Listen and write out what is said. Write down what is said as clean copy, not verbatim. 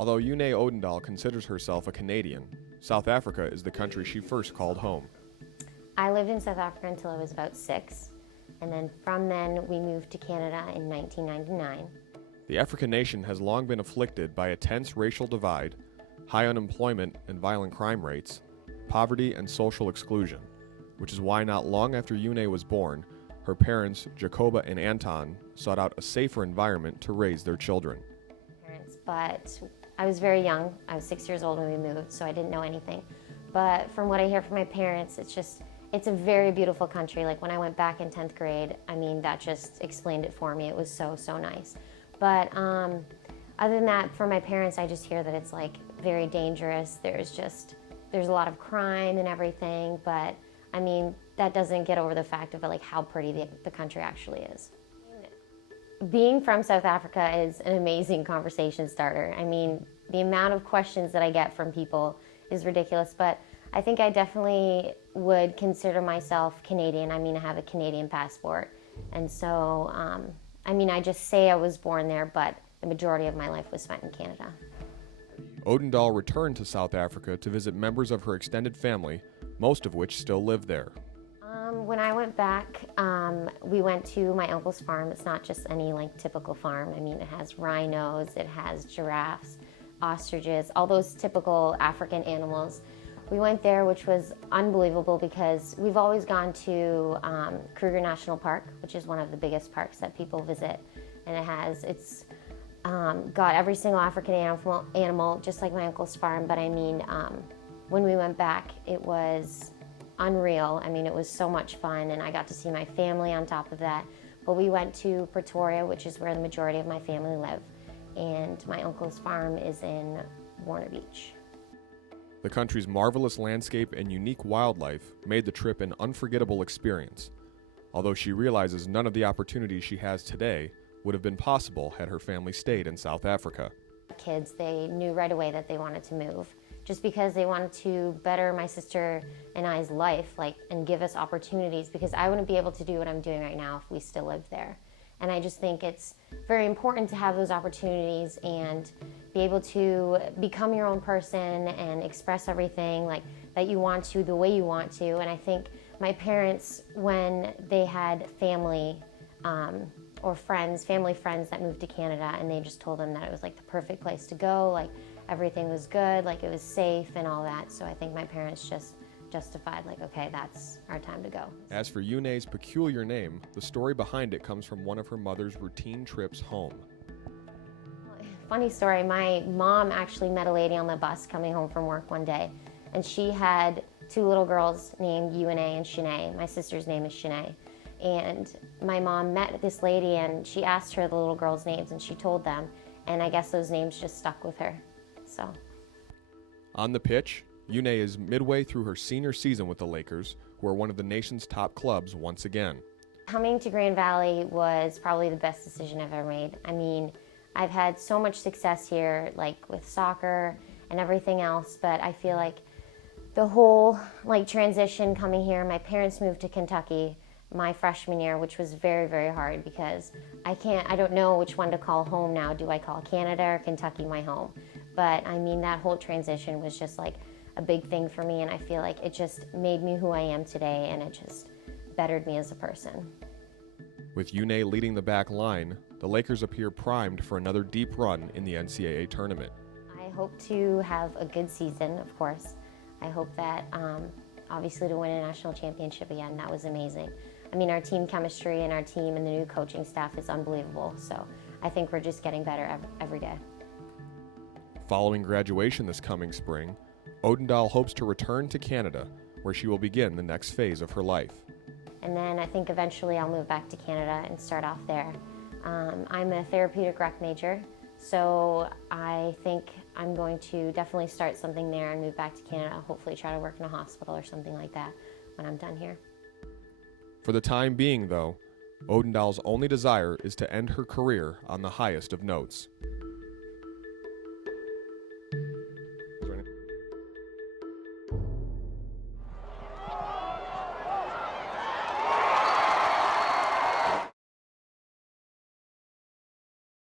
Although Juane Odendaal considers herself a Canadian, South Africa is the country she first called home. I lived in South Africa until I was about 6, and then from then we moved to Canada in 1999. The African nation has long been afflicted by a tense racial divide, high unemployment and violent crime rates, poverty and social exclusion, which is why not long after Juane was born, her parents, Jacoba and Anton, sought out a safer environment to raise their children. But I was very young. I was 6 years old when we moved, so I didn't know anything. But from what I hear from my parents, it's a very beautiful country. Like when I went back in 10th grade, I mean, that just explained it for me. It was so, so nice. But other than that, for my parents, I just hear that it's like very dangerous. There's a lot of crime and everything. But I mean, that doesn't get over the fact of like how pretty the country actually is. Being from South Africa is an amazing conversation starter. I mean, the amount of questions that I get from people is ridiculous, but I think I definitely would consider myself Canadian. I mean, I have a Canadian passport, and so, I mean, I just say I was born there, but the majority of my life was spent in Canada. Odendaal returned to South Africa to visit members of her extended family, most of which still live there. When I went back, we went to my uncle's farm. It's not just any like typical farm. I mean, it has rhinos, it has giraffes, ostriches, all those typical African animals. We went there, which was unbelievable because we've always gone to Kruger National Park, which is one of the biggest parks that people visit. And it's got every single African animal, just like my uncle's farm. But I mean, when we went back, it was unreal. I mean, it was so much fun, and I got to see my family on top of that. But we went to Pretoria, which is where the majority of my family live, and my uncle's farm is in Warner Beach. The country's marvelous landscape and unique wildlife made the trip an unforgettable experience, although she realizes none of the opportunities she has today would have been possible had her family stayed in South Africa. Kids, they knew right away that they wanted to move, just because they wanted to better my sister and I's life, and give us opportunities, because I wouldn't be able to do what I'm doing right now if we still lived there. And I just think it's very important to have those opportunities and be able to become your own person and express everything that you want to, the way you want to. And I think my parents, when they had family or friends, family friends that moved to Canada, and they just told them that it was the perfect place to go, everything was good, it was safe and all that. So I think my parents just justified, okay, that's our time to go. As for Juane's peculiar name, the story behind it comes from one of her mother's routine trips home. Funny story, my mom actually met a lady on the bus coming home from work one day, and she had 2 little girls named Juane and Shanae. My sister's name is Shanae. And my mom met this lady, and she asked her the little girls' names, and she told them, and I guess those names just stuck with her. So. On the pitch, Juane is midway through her senior season with the Lakers, who are one of the nation's top clubs once again. Coming to Grand Valley was probably the best decision I've ever made. I mean, I've had so much success here, with soccer and everything else, but I feel like the whole transition coming here, my parents moved to Kentucky my freshman year, which was very, very hard because I don't know which one to call home now. Do I call Canada or Kentucky my home? But I mean, that whole transition was just a big thing for me, and I feel like it just made me who I am today, and it just bettered me as a person. With Juane leading the back line, the Lakers appear primed for another deep run in the NCAA tournament. I hope to have a good season, of course. I hope that, obviously, to win a national championship again, that was amazing. I mean, our team chemistry and our team and the new coaching staff is unbelievable, so I think we're just getting better every day. Following graduation this coming spring, Odendaal hopes to return to Canada, where she will begin the next phase of her life. And then I think eventually I'll move back to Canada and start off there. I'm a therapeutic rec major, so I think I'm going to definitely start something there and move back to Canada, hopefully try to work in a hospital or something like that when I'm done here. For the time being, though, Odendaal's only desire is to end her career on the highest of notes.